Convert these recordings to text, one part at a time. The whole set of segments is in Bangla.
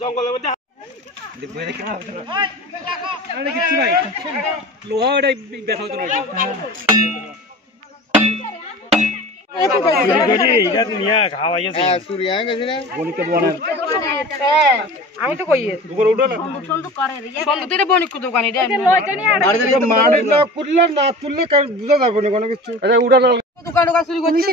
জঙ্গলের মধ্যে কিছু নাই লোহা ওটাই দেখা হতো না আমি তো কই না তুললে বুঝা যাবে না কোনো কিছু উড়ানো দোকান দোকান চুরি করছিস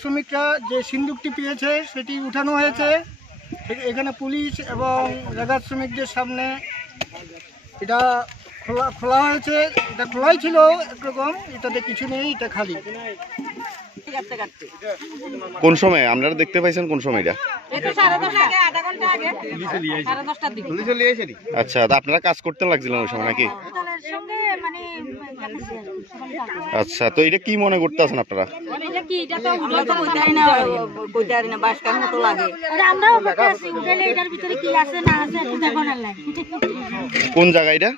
শ্রমিকরা যে সিন্দুকটি পেয়েছে সেটি উঠানো হয়েছে। এখানে পুলিশ এবং রেগার শ্রমিকদের সামনে এটা খোলা হয়েছে। এটা খোলাই ছিল একরকম, এটাতে কিছু নেই, এটা খালি। কোন সময় আপনারা দেখতে পাইছেন? কোন সময়টা? আচ্ছা, আপনারা কাজ করতে লাগছিলেন ওই সময় নাকি? আচ্ছা, তো এটা কি মনে করতে আছেন আপনারা? কোন জায়গা এটা?